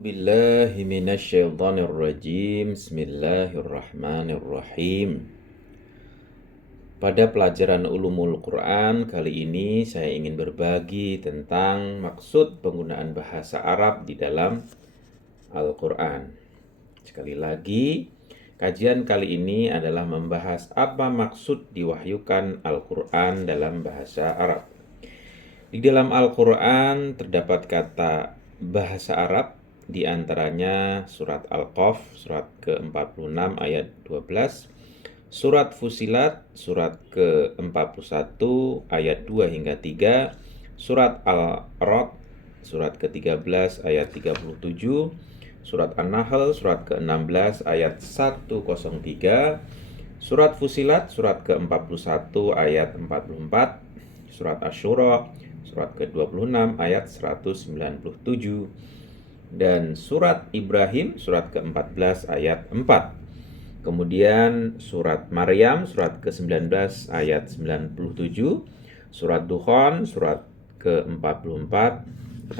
Billahi minasyaitonir rajim. Bismillahirrahmanirrahim. Pada pelajaran Ulumul Quran kali ini saya ingin berbagi tentang maksud penggunaan bahasa Arab di dalam Al-Quran. Sekali lagi, kajian kali ini adalah membahas apa maksud diwahyukan Al-Quran dalam bahasa Arab. Di dalam Al-Quran terdapat kata bahasa Arab, di antaranya surat Al-Qaf, surat ke-46 ayat 12, surat Fusilat, surat ke-41 ayat 2 hingga 3, surat Al-Ra'd, surat ke-13 ayat 37, surat An-Nahl, surat ke-16 ayat 103, surat Fusilat, surat ke-41 ayat 44, surat Asy-Syura, surat ke-26 ayat 197, dan surat Ibrahim, surat ke-14 ayat 4. Kemudian surat Maryam, surat ke-19 ayat 97, surat Dukhan, surat ke-44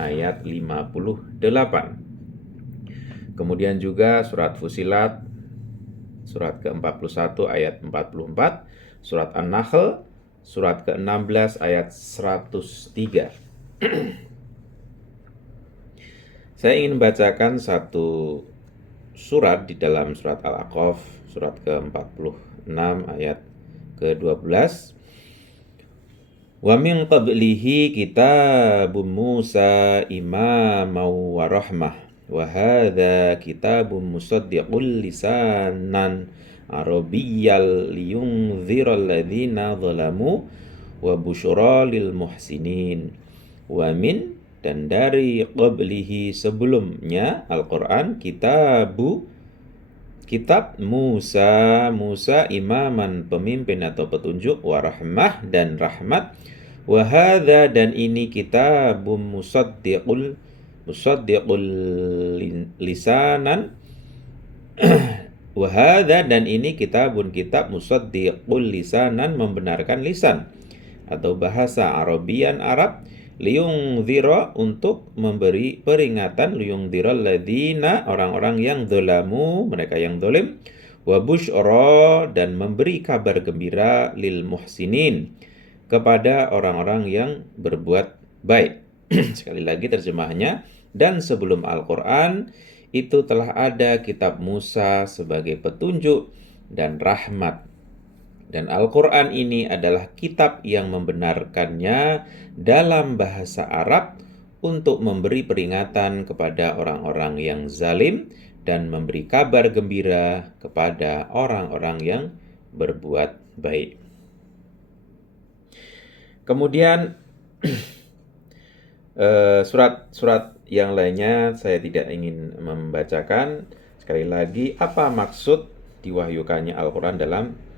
ayat 58. Kemudian juga surat Fusilat, surat ke-41 ayat 44, surat An-Nahl, surat ke-16 ayat 103. Saya ingin membacakan satu surat di dalam surat Al-Aqaf, surat ke-46 ayat ke-12. Wa min qablihi kitabun Musa imaman wa rahmah wa hadza kitabun musaddiqul lisanan arabiyyal liyunziral ladzina zalamu wa busyra lil muhsinin. Wa min, dan dari qablihi sebelumnya Al-Quran, kitab Musa imaman pemimpin atau petunjuk, wa rahmah dan rahmat, wa hadza dan ini kitabun musaddiqul lisanan wa hadza dan ini kitab musaddiqul lisanan membenarkan lisan atau bahasa Arabian Arab, liyungzira untuk memberi peringatan, liyungzira alladzina orang-orang yang dzalamu mereka yang zalim, wa busyra dan memberi kabar gembira lil muhsinin kepada orang-orang yang berbuat baik. Sekali lagi terjemahnya, dan sebelum Al-Quran itu telah ada kitab Musa sebagai petunjuk dan rahmat. Dan Al-Quran ini adalah kitab yang membenarkannya dalam bahasa Arab untuk memberi peringatan kepada orang-orang yang zalim dan memberi kabar gembira kepada orang-orang yang berbuat baik. Kemudian surat-surat yang lainnya saya tidak ingin membacakan. Sekali lagi, apa maksud diwahyukannya Al-Quran dalam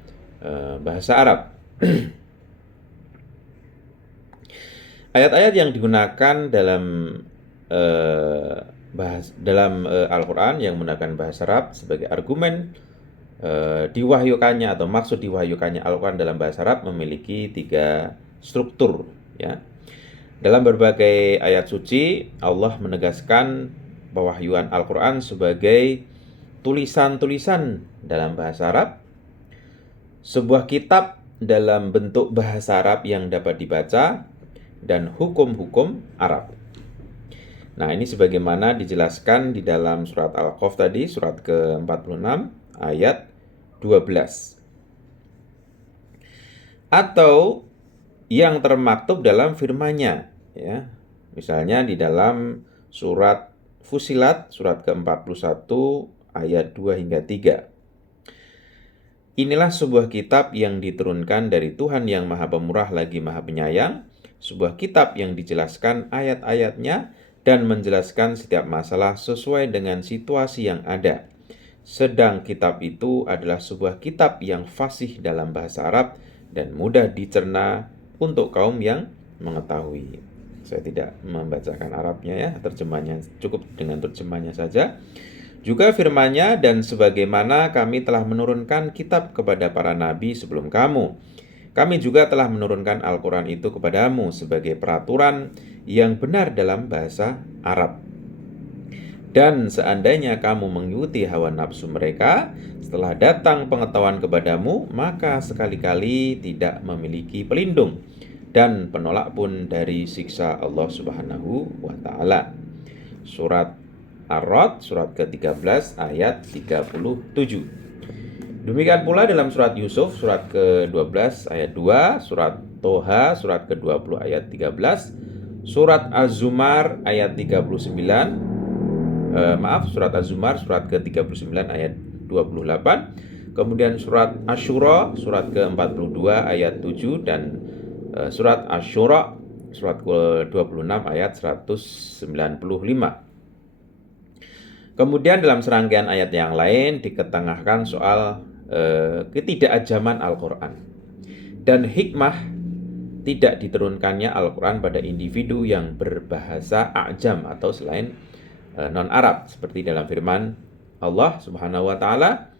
bahasa Arab? Ayat-ayat yang digunakan dalam Al-Quran yang menggunakan bahasa Arab sebagai argumen diwahyukannya atau maksud diwahyukannya Al-Quran dalam bahasa Arab memiliki 3 struktur, ya. Dalam berbagai ayat suci Allah menegaskan pewahyuan Al-Quran sebagai tulisan-tulisan dalam bahasa Arab, sebuah kitab dalam bentuk bahasa Arab yang dapat dibaca, dan hukum-hukum Arab. Nah, ini sebagaimana dijelaskan di dalam surat Al-Qaf tadi, surat ke-46 ayat 12. Atau yang termaktub dalam firman-Nya, ya. Misalnya di dalam surat Fusilat, surat ke-41 ayat 2 hingga 3. Inilah sebuah kitab yang diturunkan dari Tuhan yang Maha Pemurah lagi Maha Penyayang, sebuah kitab yang dijelaskan ayat-ayatnya dan menjelaskan setiap masalah sesuai dengan situasi yang ada. Sedang kitab itu adalah sebuah kitab yang fasih dalam bahasa Arab dan mudah dicerna untuk kaum yang mengetahui. Saya tidak membacakan Arabnya, ya, terjemahnya cukup dengan terjemahnya saja. Juga firman-Nya, dan sebagaimana kami telah menurunkan kitab kepada para nabi sebelum kamu, kami juga telah menurunkan Al-Quran itu kepadamu sebagai peraturan yang benar dalam bahasa Arab. Dan seandainya kamu mengikuti hawa nafsu mereka, setelah datang pengetahuan kepadamu, maka sekali-kali tidak memiliki pelindung dan penolak pun dari siksa Allah Subhanahu wa taala. Surat Ar-Ra'd surat ke-13 ayat 37. Demikian pula dalam surat Yusuf surat ke-12 ayat 2, surat Toha surat ke-20 ayat 13, surat Az-Zumar ayat 39, surat Az-Zumar surat ke-39 ayat 28, kemudian surat Asy-Syura surat ke-42 ayat 7 dan surat Asy-Syura surat ke-26 ayat 195. Kemudian dalam serangkaian ayat yang lain diketengahkan soal ketidakajaman Al-Quran dan hikmah tidak diturunkannya Al-Quran pada individu yang berbahasa a'jam atau selain non-Arab, seperti dalam firman Allah Subhanahu wa taala,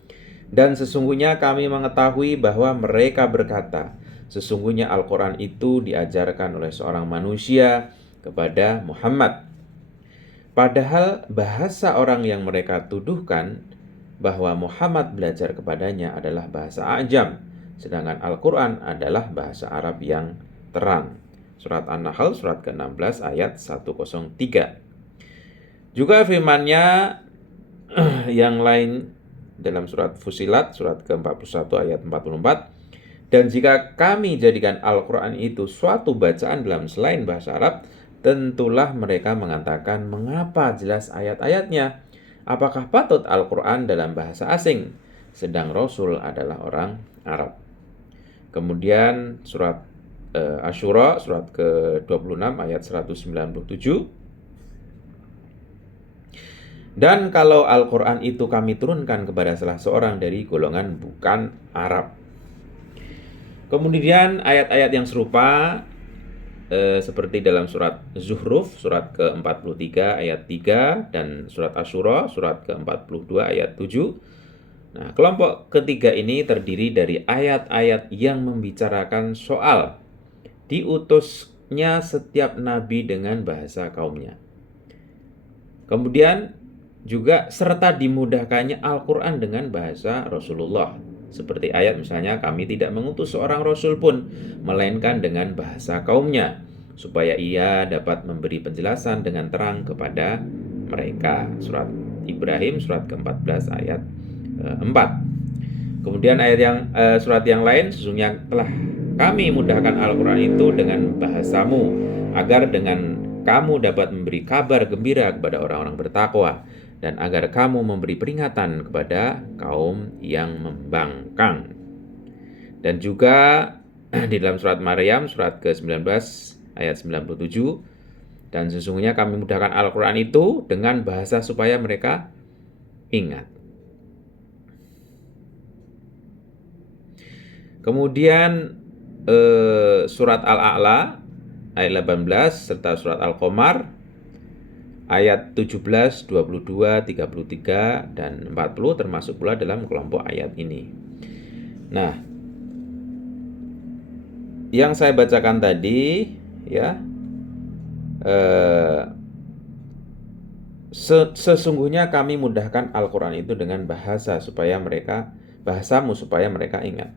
dan sesungguhnya kami mengetahui bahwa mereka berkata, sesungguhnya Al-Quran itu diajarkan oleh seorang manusia kepada Muhammad. Padahal bahasa orang yang mereka tuduhkan bahwa Muhammad belajar kepadanya adalah bahasa a'jam, sedangkan Al-Quran adalah bahasa Arab yang terang. Surat An-Nahl surat ke-16 ayat 103. Juga firman-Nya yang lain dalam surat Fussilat surat ke-41 ayat 44, dan jika kami jadikan Al-Quran itu suatu bacaan dalam selain bahasa Arab, tentulah mereka mengatakan, mengapa jelas ayat-ayatnya? Apakah patut Al-Quran dalam bahasa asing, sedang Rasul adalah orang Arab? Kemudian surat Asy-Syura surat ke-26 ayat 197. Dan kalau Al-Quran itu kami turunkan kepada salah seorang dari golongan bukan Arab. Kemudian ayat-ayat yang serupa seperti dalam surat Zuhruf surat ke-43 ayat 3 dan surat Asy-Syura surat ke-42 ayat 7. Nah, kelompok ketiga ini terdiri dari ayat-ayat yang membicarakan soal diutusnya setiap nabi dengan bahasa kaumnya. Kemudian juga serta dimudahkannya Al-Quran dengan bahasa Rasulullah. Seperti ayat misalnya, kami tidak mengutus seorang Rasul pun, melainkan dengan bahasa kaumnya, supaya ia dapat memberi penjelasan dengan terang kepada mereka. Surat Ibrahim, surat ke-14 ayat 4. Kemudian surat yang lain, sesungguhnya telah kami mudahkan Al-Quran itu dengan bahasamu, agar dengan kamu dapat memberi kabar gembira kepada orang-orang bertakwa, dan agar kamu memberi peringatan kepada kaum yang membangkang. Dan juga di dalam surat Maryam surat ke-19 ayat 97, dan sesungguhnya kami mudahkan Al-Quran itu dengan bahasa supaya mereka ingat. Kemudian surat Al-A'la ayat 18 serta surat Al-Qamar ayat 17, 22, 33, dan 40 termasuk pula dalam kelompok ayat ini. Nah, yang saya bacakan tadi ya, sesungguhnya kami mudahkan Al-Quran itu dengan bahasamu supaya mereka ingat.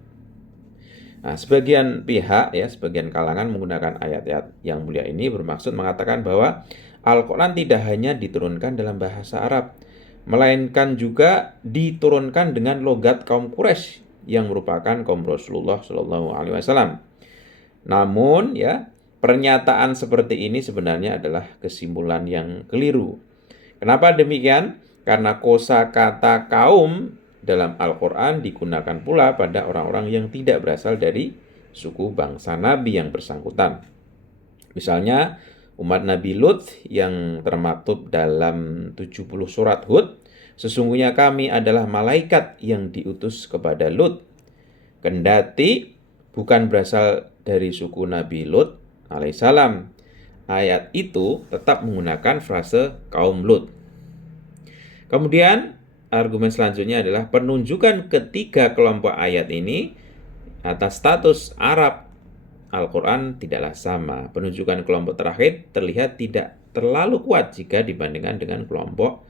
Nah, sebagian pihak ya, sebagian kalangan menggunakan ayat-ayat yang mulia ini bermaksud mengatakan bahwa Al-Quran tidak hanya diturunkan dalam bahasa Arab, melainkan juga diturunkan dengan logat kaum Quraisy yang merupakan kaum Rasulullah Shallallahu Alaihi Wasallam. Namun ya, pernyataan seperti ini sebenarnya adalah kesimpulan yang keliru. Kenapa demikian? Karena kosakata kaum dalam Al-Quran digunakan pula pada orang-orang yang tidak berasal dari suku bangsa Nabi yang bersangkutan. Misalnya umat Nabi Lut yang termaktub dalam 70 surat Hud, sesungguhnya kami adalah malaikat yang diutus kepada Lut. Kendati bukan berasal dari suku Nabi Lut alaihissalam, ayat itu tetap menggunakan frase kaum Lut. Kemudian argumen selanjutnya adalah penunjukan ketiga kelompok ayat ini atas status Arab Al-Quran tidaklah sama. Penunjukan kelompok terakhir terlihat tidak terlalu kuat jika dibandingkan dengan kelompok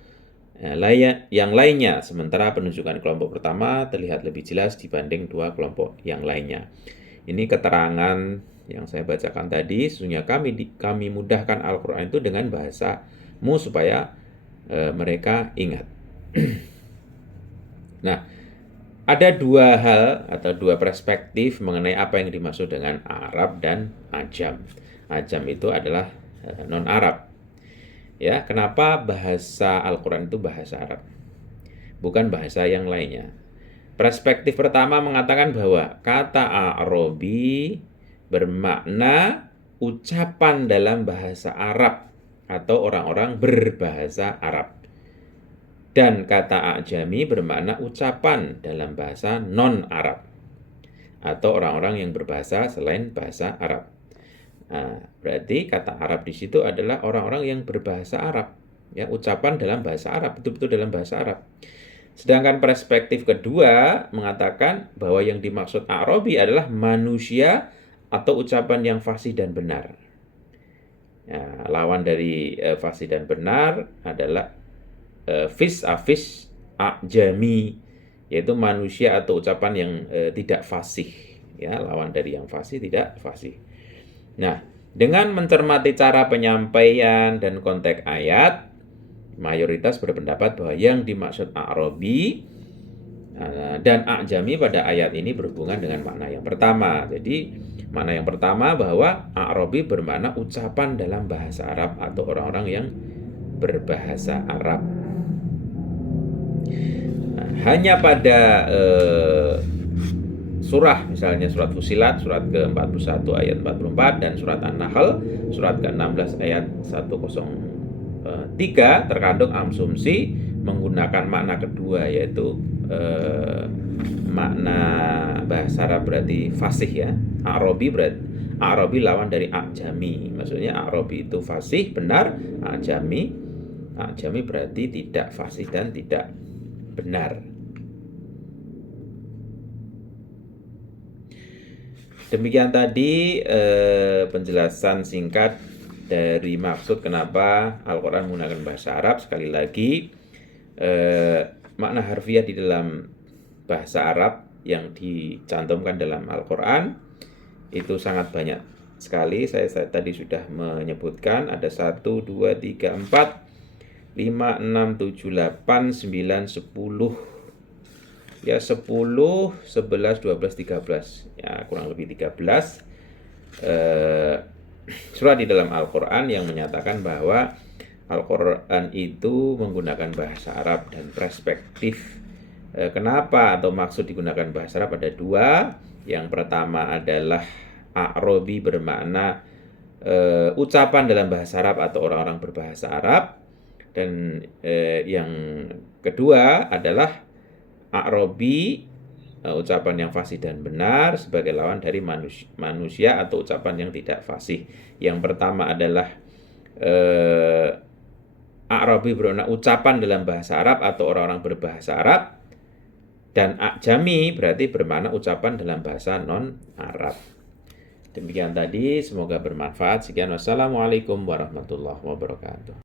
yang lainnya, sementara penunjukan kelompok pertama terlihat lebih jelas dibanding dua kelompok yang lainnya. Ini keterangan yang saya bacakan tadi. Sesungguhnya kami mudahkan Al-Quran itu dengan bahasamu supaya mereka ingat. Nah, ada dua hal atau dua perspektif mengenai apa yang dimaksud dengan Arab dan Ajam. Ajam itu adalah non-Arab. Ya, kenapa bahasa Al-Quran itu bahasa Arab, bukan bahasa yang lainnya? Perspektif pertama mengatakan bahwa kata Arabi bermakna ucapan dalam bahasa Arab atau orang-orang berbahasa Arab. Dan kata Ajami bermakna ucapan dalam bahasa non-Arab atau orang-orang yang berbahasa selain bahasa Arab. Nah, berarti kata Arab di situ adalah orang-orang yang berbahasa Arab, ya, ucapan dalam bahasa Arab, betul-betul dalam bahasa Arab. Sedangkan perspektif kedua mengatakan bahwa yang dimaksud Arabi adalah manusia atau ucapan yang fasih dan benar. Nah, lawan dari fasih dan benar adalah Ajami, yaitu manusia atau ucapan yang tidak fasih. Ya, lawan dari yang fasih tidak fasih. Nah, dengan mencermati cara penyampaian dan konteks ayat, mayoritas berpendapat bahwa yang dimaksud Arabi dan Ajami pada ayat ini berhubungan dengan makna yang pertama. Jadi, makna yang pertama bahwa Arabi bermakna ucapan dalam bahasa Arab atau orang-orang yang berbahasa Arab. Nah, hanya pada surah, misalnya surat Fusilat, surat ke-41 ayat 44, dan surat An-Nahl, surat ke-16 ayat 103, terkandung asumsi menggunakan makna kedua, yaitu makna bahasa Arab berarti fasih, ya. Arabi lawan dari Ajami. Maksudnya Arabi itu fasih, benar. Ajami berarti tidak fasih dan tidak benar. Demikian tadi penjelasan singkat dari maksud kenapa Al-Quran menggunakan bahasa Arab. Sekali lagi, makna harfiah di dalam bahasa Arab yang dicantumkan dalam Al-Quran itu sangat banyak sekali. Saya tadi sudah menyebutkan ada 1, 2, 3, 4, 5, 6, 7, 8, 9, 10, ya 10, 11, 12, 13, ya kurang lebih 13 surat di dalam Al-Quran yang menyatakan bahwa Al-Quran itu menggunakan bahasa Arab. Dan perspektif kenapa atau maksud digunakan bahasa Arab ada dua. Yang pertama adalah Arabi bermakna ucapan dalam bahasa Arab atau orang-orang berbahasa Arab. Dan yang kedua adalah Arabi, ucapan yang fasih dan benar, sebagai lawan dari manusia atau ucapan yang tidak fasih. Yang pertama adalah Arabi bermakna ucapan dalam bahasa Arab atau orang-orang berbahasa Arab. Dan Ajami berarti bermakna ucapan dalam bahasa non-Arab. Demikian tadi, semoga bermanfaat. Sekian, wassalamualaikum warahmatullahi wabarakatuh.